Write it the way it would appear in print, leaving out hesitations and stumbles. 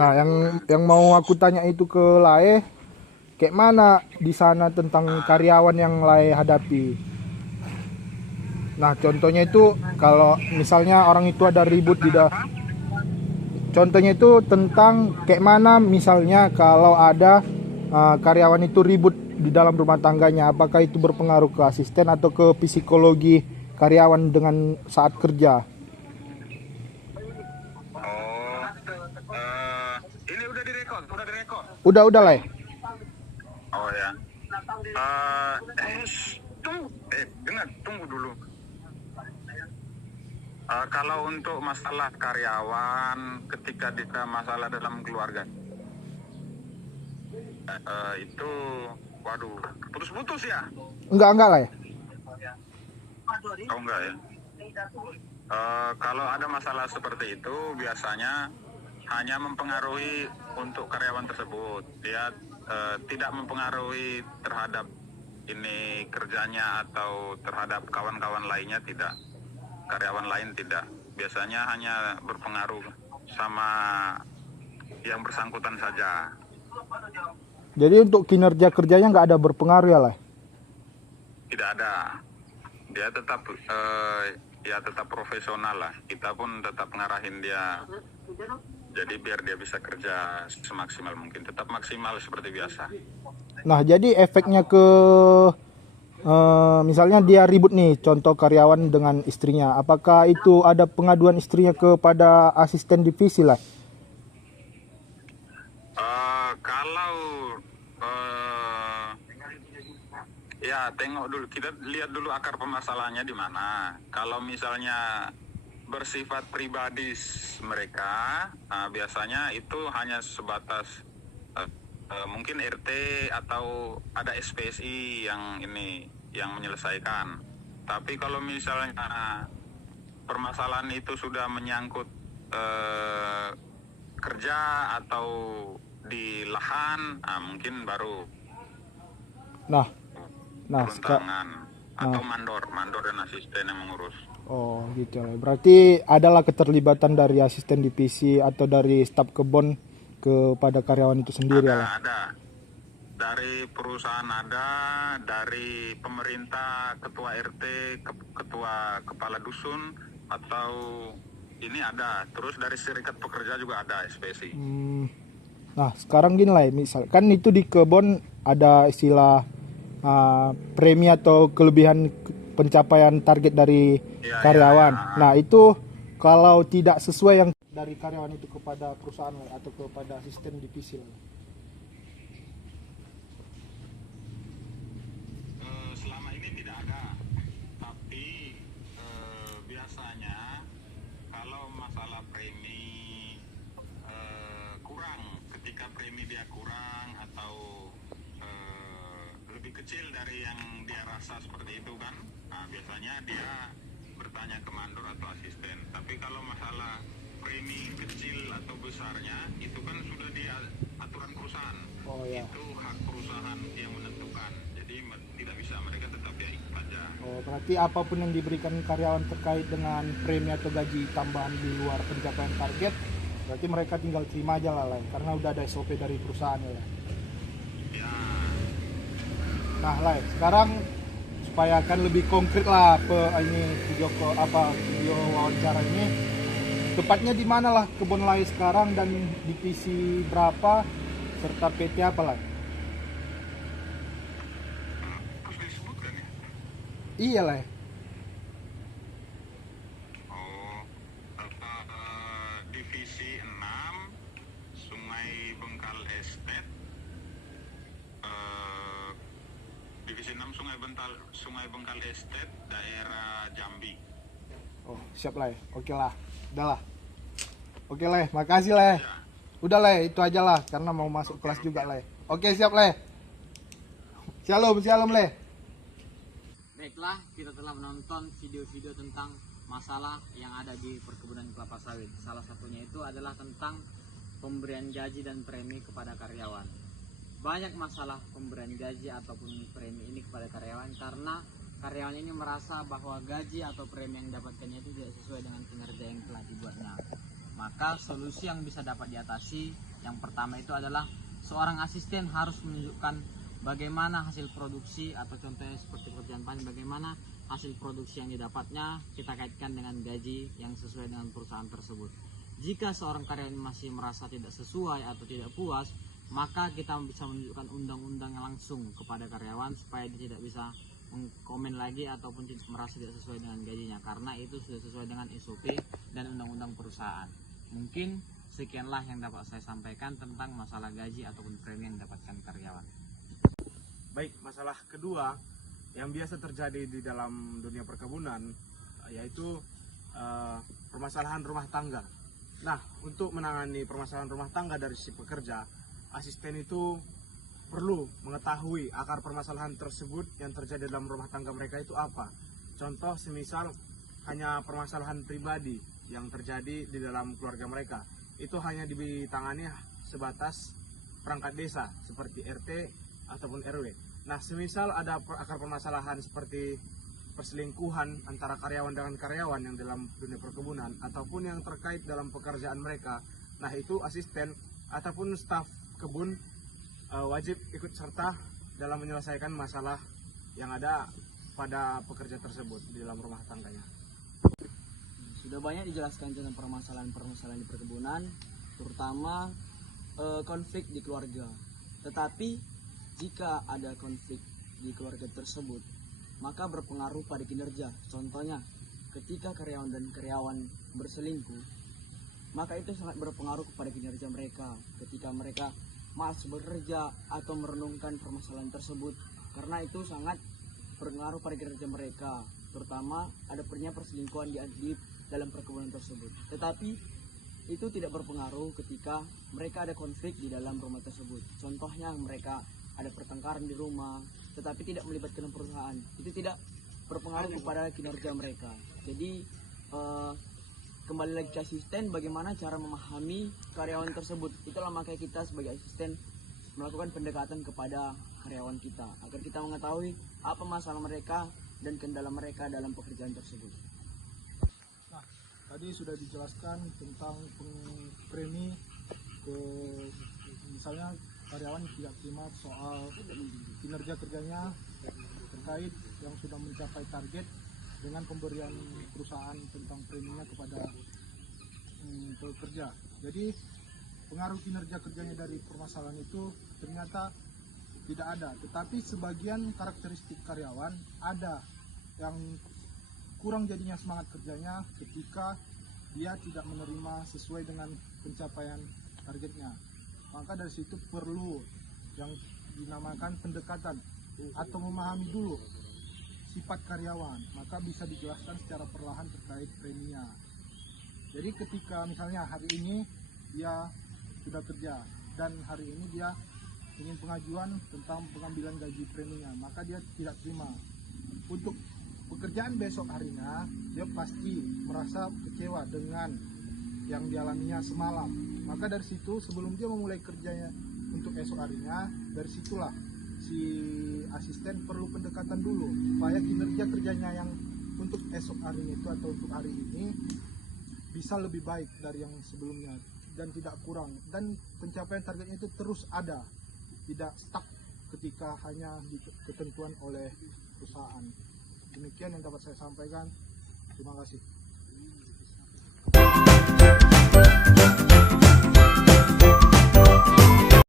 Nah, yang mau aku tanya itu ke Lae, kayak mana di sana tentang karyawan yang Lae hadapi? Nah, contohnya itu kalau misalnya orang itu ada ribut di Tentang apa? contohnya itu tentang kayak mana misalnya kalau ada karyawan itu ribut di dalam rumah tangganya, apakah itu berpengaruh ke asisten atau ke psikologi karyawan dengan saat kerja? Oh, ini udah direkod, udah direkod. Udah Lae. Oh ya. Tunggu, dengar, tunggu dulu. Kalau untuk masalah karyawan, ketika dia masalah dalam keluarga, itu, waduh, putus-putus ya? Enggak Lae. Oh enggak ya. Kalau ada masalah seperti itu, biasanya hanya mempengaruhi untuk karyawan tersebut. Dia tidak mempengaruhi terhadap ini kerjanya atau terhadap kawan-kawan lainnya, tidak. Karyawan lain tidak. Biasanya hanya berpengaruh sama yang bersangkutan saja. Jadi untuk kinerja kerjanya nggak ada berpengaruh ya Lae? Tidak ada. Dia tetap ya tetap profesional lah. Kita pun tetap ngarahin dia. Jadi biar dia bisa kerja semaksimal mungkin, tetap maksimal seperti biasa. Nah, jadi efeknya ke misalnya dia ribut nih, contoh karyawan dengan istrinya, apakah itu ada pengaduan istrinya kepada asisten divisi lah? Kalau ya tengok dulu, kita lihat dulu akar permasalahannya di mana. Kalau misalnya bersifat pribadi mereka, biasanya itu hanya sebatas mungkin RT atau ada SPSI yang ini yang menyelesaikan. Tapi kalau misalnya permasalahan itu sudah menyangkut kerja atau di lahan, mungkin baru Nah, turun tangan atau mandor dan asisten yang mengurus. oh gitu lah. Berarti adalah keterlibatan dari asisten divisi atau dari staf kebun kepada karyawan itu sendiri lah. Ada. Dari perusahaan ada, dari pemerintah, ketua RT, ketua kepala dusun, atau ini ada. Terus dari serikat pekerja juga ada SPSI. Nah, sekarang gini lah, misalkan itu di kebun ada istilah premi atau kelebihan pencapaian target dari karyawan. Nah, itu kalau tidak sesuai yang dari karyawan itu kepada perusahaan atau kepada asisten divisi. Selama ini tidak ada, tapi biasanya kalau masalah premi kurang, ketika premi dia kurang atau lebih kecil dari yang dia rasa seperti itu kan, biasanya dia bertanya ke mandor atau asisten. Tapi kalau masalah premi kecil atau besarnya, itu kan sudah di aturan perusahaan. Oh ya. Itu hak perusahaan yang menentukan. Jadi tidak bisa, mereka tetap ya ikut aja. Oh, berarti apapun yang diberikan karyawan terkait dengan premi atau gaji tambahan di luar pencapaian target, berarti mereka tinggal terima aja lah, karena udah ada SOP dari perusahaan ya. Ya. Nah, sekarang supaya akan lebih konkret lah ini video wawancara ini, tepatnya di mana lah kebun Lai sekarang dan divisi berapa serta PT apa lah? Harus disebutkan ya? Iya lah. Oh, divisi 6 Sungai Bengkal Estate. Divisi 6 Sungai Bengkal Estate, daerah Jambi. Oh, siap lah. Oke lah. Udah lah. Oke lah, makasih lah. Udah lah, itu aja lah karena mau masuk kelas juga lah. Oke, siap lah. Shalom lah. Baiklah, kita telah menonton video-video tentang masalah yang ada di perkebunan kelapa sawit. Salah satunya itu adalah tentang pemberian gaji dan premi kepada karyawan. Banyak masalah pemberian gaji ataupun premi ini kepada karyawan karena karyawan ini merasa bahwa gaji atau premi yang didapatkannya itu tidak sesuai dengan kinerja yang telah dibuatnya. Maka solusi yang bisa dapat diatasi Yang pertama itu adalah seorang asisten harus menunjukkan bagaimana hasil produksi, atau contohnya seperti pekerjaan panen, bagaimana hasil produksi yang didapatnya, kita kaitkan dengan gaji yang sesuai dengan perusahaan tersebut. Jika seorang karyawan masih merasa tidak sesuai atau tidak puas, maka kita bisa menunjukkan undang-undang langsung kepada karyawan supaya dia tidak bisa mengkomen lagi ataupun merasa tidak sesuai dengan gajinya, karena itu sudah sesuai dengan SOP dan undang-undang perusahaan. Mungkin sekianlah yang dapat saya sampaikan tentang masalah gaji ataupun premi yang didapatkan karyawan. Baik, masalah kedua yang biasa terjadi di dalam dunia perkebunan yaitu permasalahan rumah tangga. Nah, untuk menangani permasalahan rumah tangga dari si pekerja, asisten itu perlu mengetahui akar permasalahan tersebut yang terjadi dalam rumah tangga mereka itu apa. Contoh semisal hanya permasalahan pribadi yang terjadi di dalam keluarga mereka, itu hanya ditangani sebatas perangkat desa seperti RT ataupun RW. Nah, semisal ada akar permasalahan seperti perselingkuhan antara karyawan dengan karyawan yang dalam dunia perkebunan ataupun yang terkait dalam pekerjaan mereka, nah itu asisten ataupun staf kebun wajib ikut serta dalam menyelesaikan masalah yang ada pada pekerja tersebut di dalam rumah tangganya. Sudah banyak dijelaskan tentang permasalahan-permasalahan di perkebunan, terutama konflik di keluarga. Tetapi jika ada konflik di keluarga tersebut, maka berpengaruh pada kinerja. Contohnya, ketika karyawan dan karyawan berselingkuh, maka itu sangat berpengaruh kepada kinerja mereka. Ketika mereka malas bekerja atau merenungkan permasalahan tersebut, karena itu sangat berpengaruh pada kinerja mereka, terutama ada perselingkuhan di dalam perkebunan tersebut. Tetapi itu tidak berpengaruh ketika mereka ada konflik di dalam rumah tersebut. Contohnya mereka ada pertengkaran di rumah tetapi tidak melibatkan perusahaan, itu tidak berpengaruh kepada kinerja mereka. Jadi kembali lagi ke asisten, bagaimana cara memahami karyawan tersebut. Itulah makanya kita sebagai asisten melakukan pendekatan kepada karyawan kita agar kita mengetahui apa masalah mereka dan kendala mereka dalam pekerjaan tersebut. Nah, tadi sudah dijelaskan tentang premi ke misalnya karyawan tidak terima soal kinerja kerjanya terkait yang sudah mencapai target dengan pemberian perusahaan tentang preminya kepada pekerja. Jadi pengaruh kinerja kerjanya dari permasalahan itu ternyata tidak ada, tetapi sebagian karakteristik karyawan ada yang kurang jadinya semangat kerjanya ketika dia tidak menerima sesuai dengan pencapaian targetnya. Maka dari situ perlu yang dinamakan pendekatan atau memahami dulu sifat karyawan, maka bisa dijelaskan secara perlahan terkait preminya. Jadi ketika misalnya hari ini dia sudah kerja dan hari ini dia ingin pengajuan tentang pengambilan gaji preminya, maka dia tidak terima. Untuk pekerjaan besok harinya, dia pasti merasa kecewa dengan yang dialaminya semalam. Maka dari situ sebelum dia memulai kerjanya untuk esok harinya, dari situlah si asisten perlu pendekatan dulu supaya kinerja kerjanya yang untuk esok harinya itu atau untuk hari ini bisa lebih baik dari yang sebelumnya dan tidak kurang, dan pencapaian targetnya itu terus ada, tidak stuck ketika hanya ketentuan oleh perusahaan. Demikian yang dapat saya sampaikan. Terima kasih.